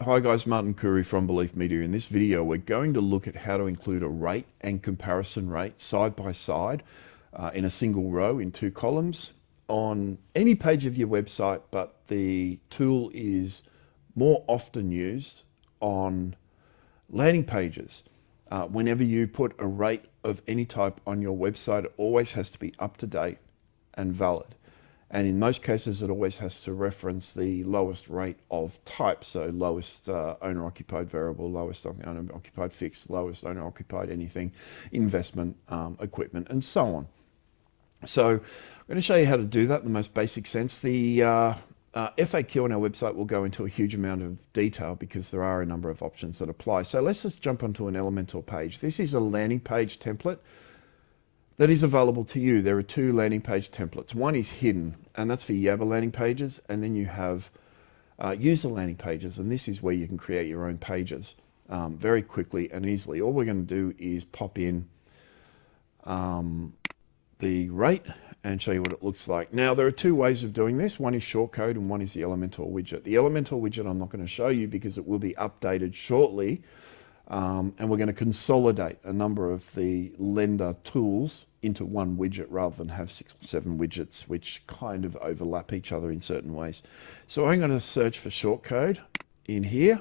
Hi guys, Martin Curry from Belief Media. In this video, we're going to look at how to include a rate and comparison rate side by side in a single row in two columns on any page of your website, but the tool is more often used on landing pages. Whenever you put a rate of any type on your website, it always has to be up to date and valid. And in most cases, it always has to reference the lowest rate of type. So lowest owner-occupied variable, lowest owner-occupied fixed, lowest owner-occupied anything, investment, equipment, and so on. So I'm going to show you how to do that in the most basic sense. The FAQ on our website will go into a huge amount of detail because there are a number of options that apply. So let's just jump onto an Elementor page. This is a landing page template that is available to you. There are two landing page templates. One is hidden, and that's for Yabba landing pages. And then you have user landing pages, and this is where you can create your own pages very quickly and easily. All we're going to do is pop in the rate and show you what it looks like. Now, there are two ways of doing this. One is shortcode and one is the Elementor widget. The Elementor widget I'm not going to show you because it will be updated shortly. And we're going to consolidate a number of the lender tools into one widget rather than have 6 or 7 widgets which kind of overlap each other in certain ways. So I'm going to search for shortcode in here.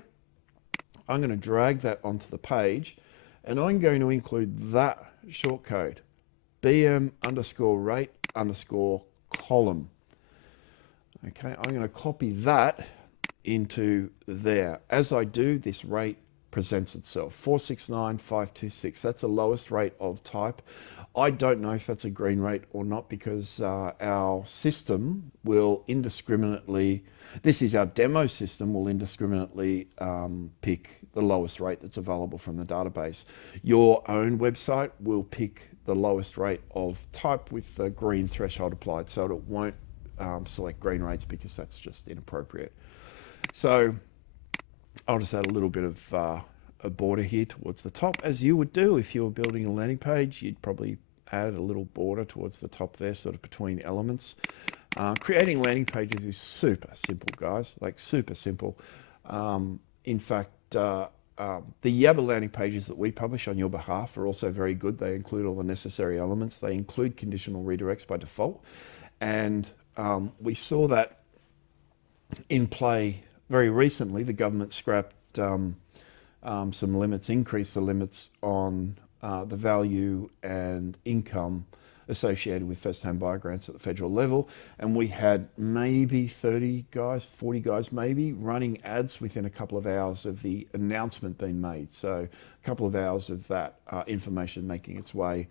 I'm going to drag that onto the page and I'm going to include that shortcode, BM_rate_column. Okay, I'm going to copy that into there. As I do, this rate presents itself 469,526. That's the lowest rate of type. I don't know if that's a green rate or not because our system will indiscriminately, this is our demo system, will indiscriminately pick the lowest rate that's available from the database. Your own website will pick the lowest rate of type with the green threshold applied, so it won't select green rates because that's just inappropriate. So I'll just add a little bit of a border here towards the top, as you would do if you were building a landing page. You'd probably add a little border towards the top there, sort of between elements. Creating landing pages is super simple, guys, like super simple. In fact, the Yabba landing pages that we publish on your behalf are also very good. They include all the necessary elements. They include conditional redirects by default. And we saw that in play very recently. The government scrapped some limits, increased the limits on the value and income associated with first-time buyer grants at the federal level. And we had maybe 30 guys, 40 guys maybe, running ads within a couple of hours of the announcement being made. So a couple of hours of that information making its way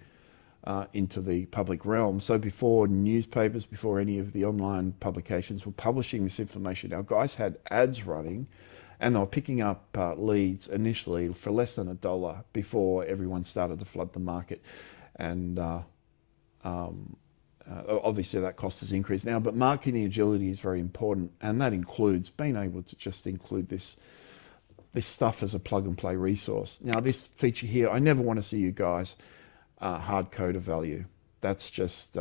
into the public realm. So before newspapers, before any of the online publications were publishing this information, our guys had ads running and they were picking up leads initially for less than $1 before everyone started to flood the market. And obviously that cost has increased now, but marketing agility is very important, and that includes being able to just include this stuff as a plug and play resource. Now this feature here, I never want to see you guys hard code a value. That's just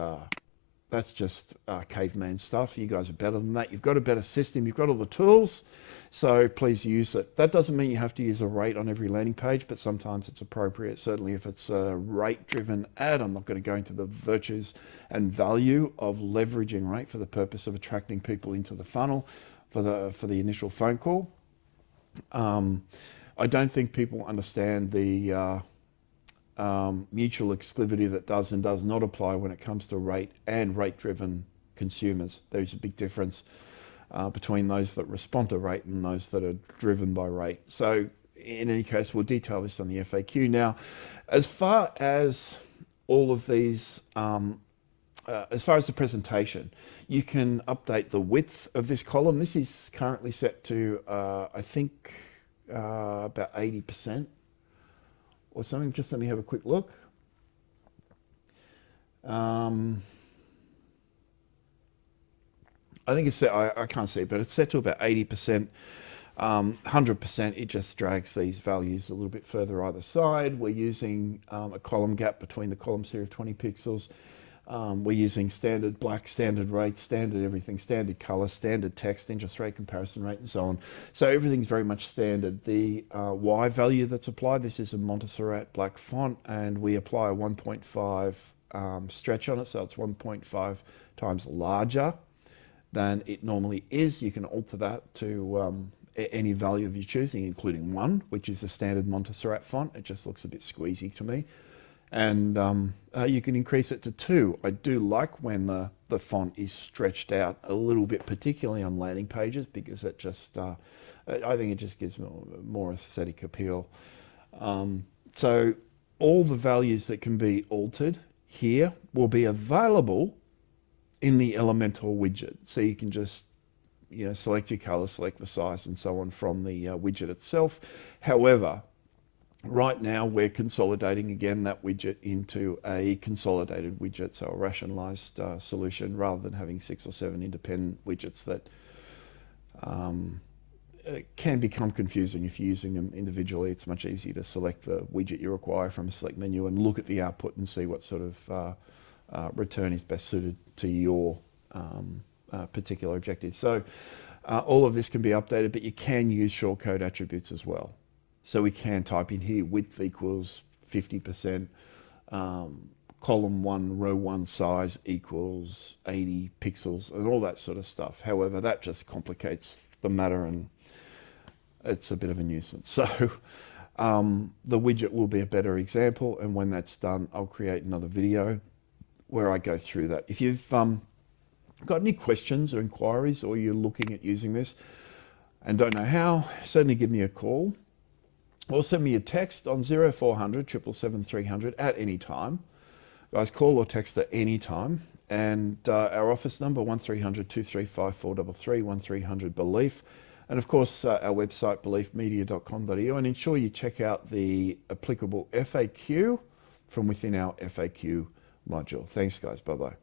caveman stuff. You guys are better than that. You've got a better system. You've got all the tools, so please use it. That doesn't mean you have to use a rate on every landing page, but sometimes it's appropriate. Certainly if it's a rate-driven ad, I'm not going to go into the virtues and value of leveraging rate for the purpose of attracting people into the funnel for the initial phone call. I don't think people understand the mutual exclusivity that does and does not apply when it comes to rate and rate-driven consumers. There's a big difference between those that respond to rate and those that are driven by rate. So in any case, we'll detail this on the FAQ. Now, as far as all of these, as far as the presentation, you can update the width of this column. This is currently set to, I think, about 80%. Or something. Just let me have a quick look. I think it's set, I can't see it, but it's set to about 80%. 100%, it just drags these values a little bit further either side. We're using a column gap between the columns here of 20 pixels. We're using standard black, standard rate, standard everything, standard color, standard text, interest rate, comparison rate, and so on. So everything's very much standard. The Y value that's applied, this is a Montserrat black font, and we apply a 1.5 stretch on it, so it's 1.5 times larger than it normally is. You can alter that to any value of your choosing, including 1, which is the standard Montserrat font. It just looks a bit squeezy to me. And you can increase it to 2. I do like when the font is stretched out a little bit, particularly on landing pages, because it just, I think it just gives more aesthetic appeal. So all the values that can be altered here will be available in the Elementor widget. So you can just, select your color, select the size and so on from the widget itself. However, right now we're consolidating again that widget into a consolidated widget, so a rationalized solution, rather than having 6 or 7 independent widgets that can become confusing if you're using them individually. It's much easier to select the widget you require from a select menu and look at the output and see what sort of return is best suited to your particular objective. So all of this can be updated, but you can use shortcode attributes as well. So we can type in here width equals 50%, column 1, row 1 size equals 80 pixels, and all that sort of stuff. However, that just complicates the matter and it's a bit of a nuisance. So the widget will be a better example, and when that's done, I'll create another video where I go through that. If you've got any questions or inquiries, or you're looking at using this and don't know how, certainly give me a call. Or send me a text on 0400 777 300 at any time. Guys, call or text at any time. And our office number, 1300 235 433, 1300 Belief. And of course, our website, beliefmedia.com.au. And ensure you check out the applicable FAQ from within our FAQ module. Thanks, guys. Bye-bye.